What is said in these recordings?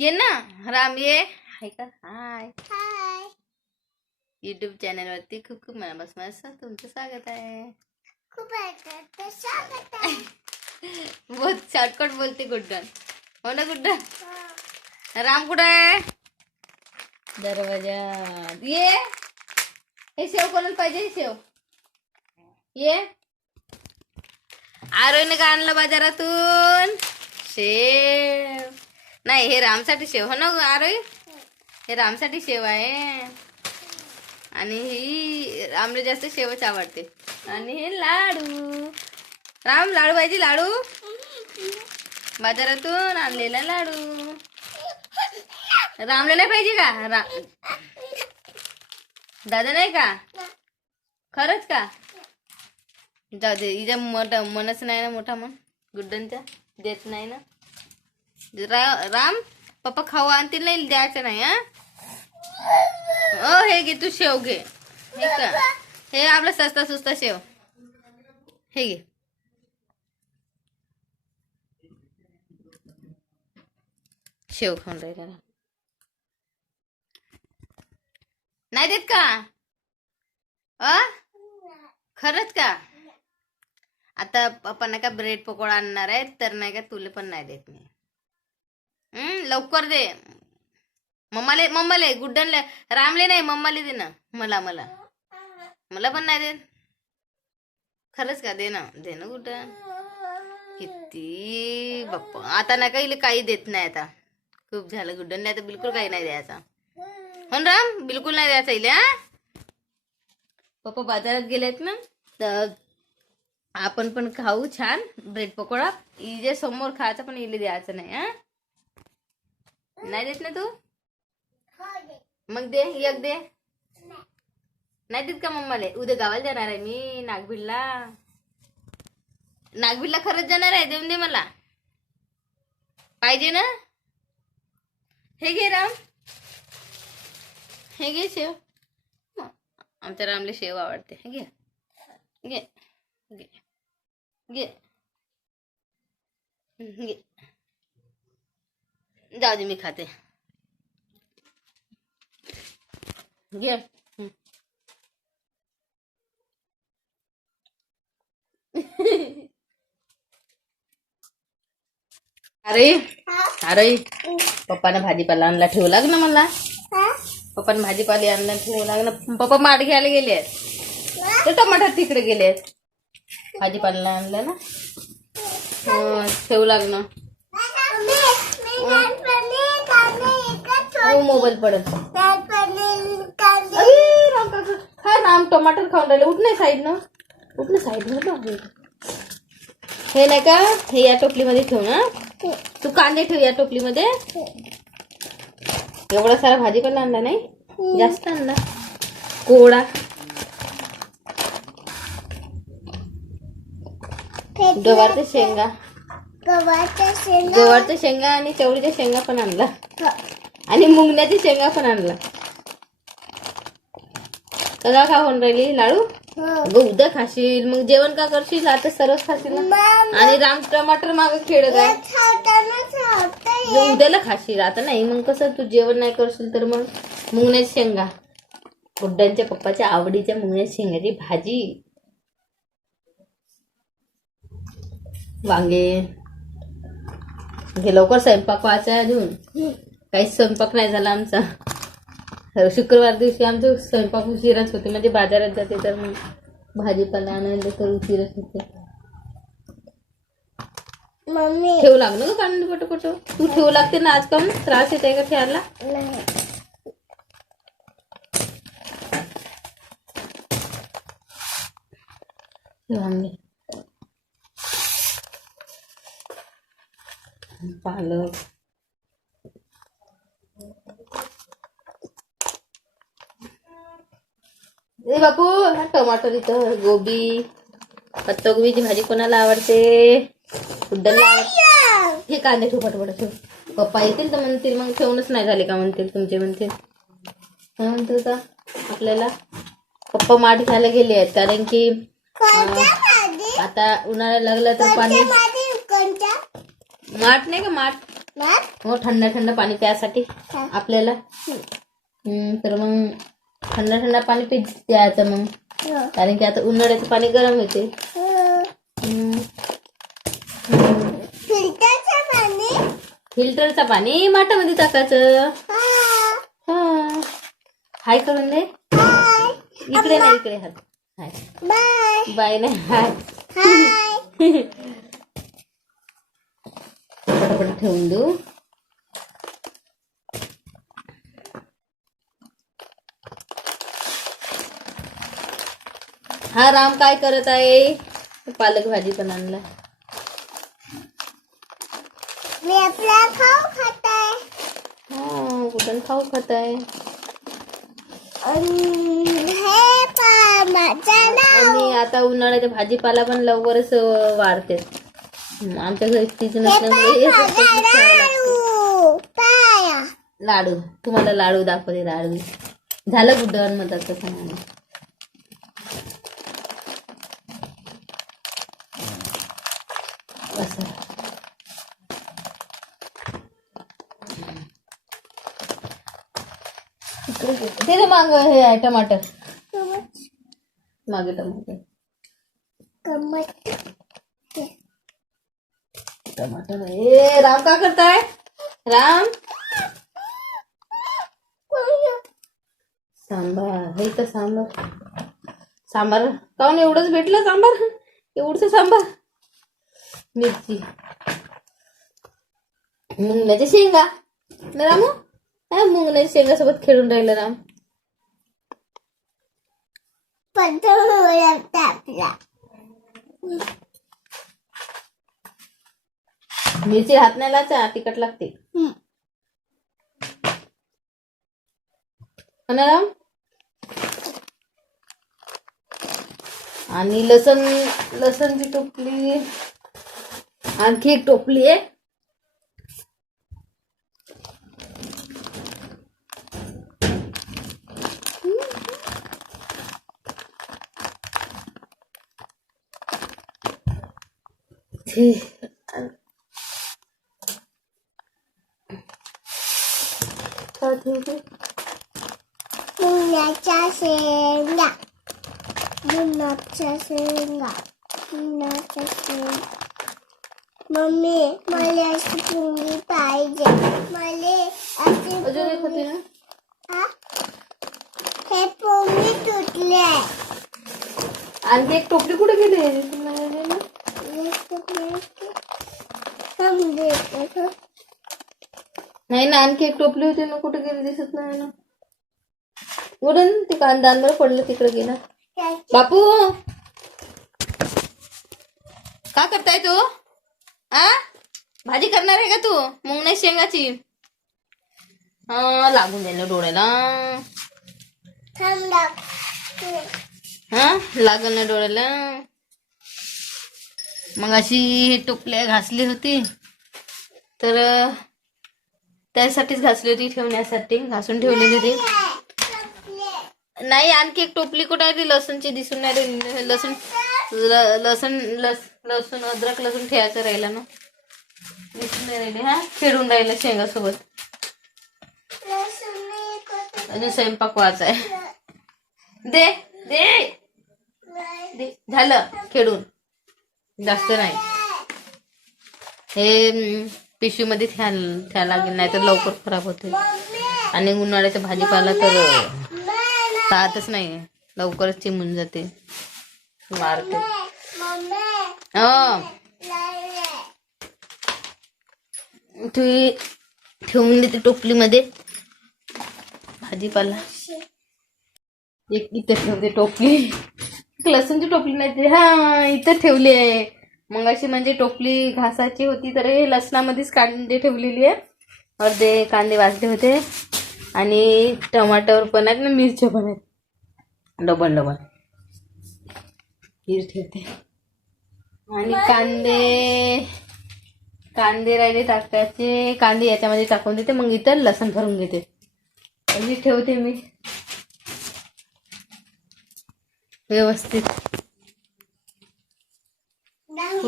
ये ना राम ये हाय का हाय हाय YouTube चॅनल वरती खूप खूप मनापासून असं तुमचं स्वागत आहे. खूप स्वागत आहे. बहुत शॉर्टकट बोलते गुड्डन. हो ना गुड्डन? राम कुठं आहे? दरवाजा ये. हे शेव कोणाला पाहिजे? हे शेव ये. आरोहीने का आणलं बाजारातून? शेव नाही, हे रामसाठी शेव. हो ना आरोही? हे रामसाठी शेव आहे. आणि ही रामला जास्त शेवच आवडते. आणि हे लाडू. राम लाडू पाहिजे? लाडू बाजारातून आणलेला लाडू. रामला नाही पाहिजे का? दादा नाही का? खरंच का? जाऊ दे, हिच्या मोठा मनच नाही ना, मोठा मन गुड्डनच्या देत नाही ना. राम पप्पा खाऊ आणतील नाही, द्यायचं नाही. हा हे घे, तू शेव घे. हे का हे आपला सस्ता सुस्ता शेव. हे घे. शेव खाऊन राहिला. नाही देत का? खरंच का? आता पप्पा नाही का ब्रेड पकोडा आणणार आहे, तर नाही का तुला पण नाही देत मी. लवकर दे. मम्माले गुड्डनले रामले नाही, मम्माले दे ना. मला पण नाही देत. खरंच का? दे ना गुड्डन. किती बाप्पा, आता नाही का काही देत नाही. आता खूप झालं गुड्डनले, आता बिलकुल काही नाही द्यायचा. हो राम, बिलकुल नाही द्यायचा इले. पप्पा बाजारात गेलेत ना, तर आपण पण खाऊ छान ब्रेड पकोडा. इजे समोर खायचं, पण इले द्यायचं नाही. नाही देत ना तू? मग दे, एक दे. नाही देत का मम्माले? उद्या गावाला जाणार आहे मी, नागभीडला खरंच जाणार आहे. देऊन दे मला. पाहिजे ना? हे घे राम, हे घे शेव. आमच्या रामले शेव आवडते. हे घे घे घे घे घे. जाऊ दे, मी खाते. घे. अरे पप्पानं भाजीपाला आणला, ठेवू लाग ना मला. पप्पानं भाजीपाला आणला, ठेवू लाग ना. पप्पा माठ घ्यायला गेले आहेत, तर टमाटर तिकडे गेले आहेत. भाजीपाला आणलं ना, ठेवू लाग ना. मोबाईल पडत. राम टमाटर खाऊन राहिले. उठ नाही साईड न, उठ ना साईड न. हे नाही का, हे या टोपलीमध्ये ठेव ना. तू कांदे ठेव या टोपलीमध्ये. एवढा सारा भाजीपाला आणला नाही, जास्त आणला. कोवडा गवारच्या शेंगा आणि चवळीच्या शेंगा पण आणला. आणि मुंगण्याची शेंगा पण आणला. कदा का होऊन राहिली लाडू? उद्या खाशील, मग जेवण का करशील? आता सरस खाशील ना. आणि राम टमाटर माग खेळत आहे. उद्याला खाशील, आता नाही. मग कसं तू जेवण नाही करशील तर मग मुंगण्याची शेंगा, गुड्डनच्या पप्पाच्या आवडीच्या मुंगण्याची शेंगाची भाजी. वांगे हे लवकर स्वयंपाक व्हायचा. अजून काहीच स्वयंपाक नाही झाला आमचा. शुक्रवार दिवशी आमचं स्वयंपाक उशीरच होते, म्हणजे बाजारात जाते तर मग भाजीपाला आणायला तर उशीरच होते. ठेवू लागलं का कांदे पटपट? तू ठेवू लागते ना. आज काम त्रास येत आहे का ठेवायला? वांगे, पालक, ए बापू टमाटर इथं. गोबी, पत्तागोबीची भाजी कोणाला आवडते? गुड्डनला आवडते. हे कांदे ठेव पटपट ठेव. पप्पा येतील तर म्हणतील, मग ठेवूनच नाही झाले का म्हणतील तुमचे. म्हणतील काय म्हणतील का आपल्याला? पप्पा माठ घ्यायला गेले आहेत, कारण की आता उन्हाळा लागला तर पाणी. माठ नाही का, माठ हो थंड थंड पाणी प्यायसाठी आपल्याला. तर मग थंड पाणी प्यायचं मग, कारण की आता उन्हाळ्याचं पाणी गरम होते. फिल्टरचं पाणी माठामध्ये टाकायचं. हाय करून दे. इकडे नाही, इकडे हात. हाय बाय नाही, हाय. पटापट ठेवून देऊ. हा राम काय करत आहे? पालक भाजी पण आणला. मी आपला खाऊ खात आहे. हा कुठून खाऊ खात आहे? आणि आता उन्हाळ्याच्या भाजीपाला पण लवकरच वाढते. आमच्या घरी सीजन असल्यामुळे लाडू. तुम्हाला लाडू दाखवते. लाडू झालं गुड्डन मग तसं सांगा. असं ते माग हे आहे टमाटर. मागे टमाटर. ए राम का करताय? राम सांबार. हे तर सांबार काऊन एवढंच भेटलं? सांबार एवढंच सांबार. मिरची, मुंगण्याच्या शेंगा. रामू मुंगण्याच्या शेंगासोबत खेळून राहिलं राम. मिरची हात नाही लाचा, तिखट लागते. राम आणि लसणची टोपली. आणखी एक टोपली आहे. मुंगण्याच्या शेंगा. मम्मी मला अशी पुंगी पाहिजे. मला अशी पुंगी. हे पुंगी तुटले. आणखी एक टोपली कुठे गेली? नाही ना, आणखी एक टोपली होती ना, कुठे गेली दिसत नाही ना. उडून ते कांदांवर पडलं, तिकडे गेला. बापू का करताय तू? भाजी करणार आहे का तू मुंगण्या शेंगाची? लागून जाईल डोळ्याला. लागल ना डोळ्याला. मग अशी टोपल्या घासली होती, तर त्यासाठीच घासली होती, ठेवण्यासाठी घासून ठेवलेली होती. नाही आणखी एक टोपली कुठे आहे? ती लसूणची दिसून नाही राहिली. लसूण अद्रक लसूण ठेवायचं राहिला ना, दिसून नाही राहिले. खेळून राहिलं शेंगासोबत. आणि स्वयंपाक व्हायचा आहे. दे दे दे. झालं खेळून, जास्त नाही. हे पिशवीमध्ये ठ्या लागेल, नाही तर लवकर खराब होते. आणि उन्हाळ्याचा भाजीपाला तर राहतच नाही, लवकरच चिमून जाते, मारते. ठेवून देते टोपलीमध्ये भाजीपाला. एक इथे ठेवते टोपली. लसूणची टोपली नाही ते इथं ठेवली आहे. मग अशी म्हणजे टोपली घासाची होती, तर हे लसणामध्येच कांदे ठेवलेली आहे. अर्धे कांदे वाजले होते आणि टमाटर पण आहेत ना, मिरच्या पण आहेत. डबल हीर ठेवते. आणि कांदे राहिले टाकायचे. कांदे याच्यामध्ये टाकून देते, मग इथं लसण भरून घेते. अशी ठेवते मी व्यवस्थित.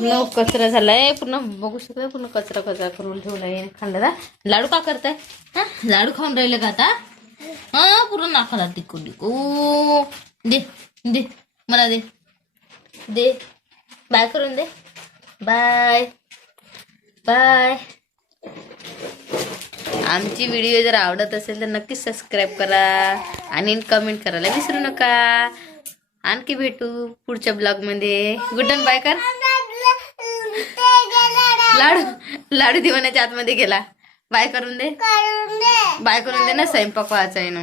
पूर्ण कचरा झालाय, पूर्ण बघू शकता, पूर्ण कचरा कचरा करून ठेवलाय खाल्ला. लाडू का करताय? हा लाडू खाऊन राहिले का आता? हा पूर्ण नाकाला टिकू टिकू. दे दे मला दे दे. बाय करून दे. Bye bye. आमची व्हिडिओ जर आवडत असेल तर नक्कीच सबस्क्राईब करा आणि कमेंट करायला विसरू नका. आणखी भेटू पुढच्या ब्लॉग मध्ये. Good night. बाय कर. लाडू दिवाण्याच्या आतमध्ये गेला. बाय करून दे. बाय करून दे ना, स्वयंपाक व्हायचा आहे ना.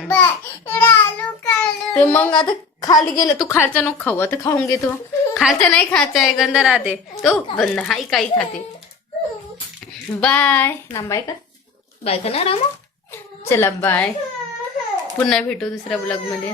तर मग आता खाली गेलं, तू खालचा नको खाऊ, आता खाऊन घेतो. खालचा नाही खायचा आहे, गंध राहते तो. गंध हाई काही खाते. बाय ना. बाय कर. बाय कर ना रामा. चला बाय. पुन्हा भेटू दुसऱ्या ब्लॉग मध्ये.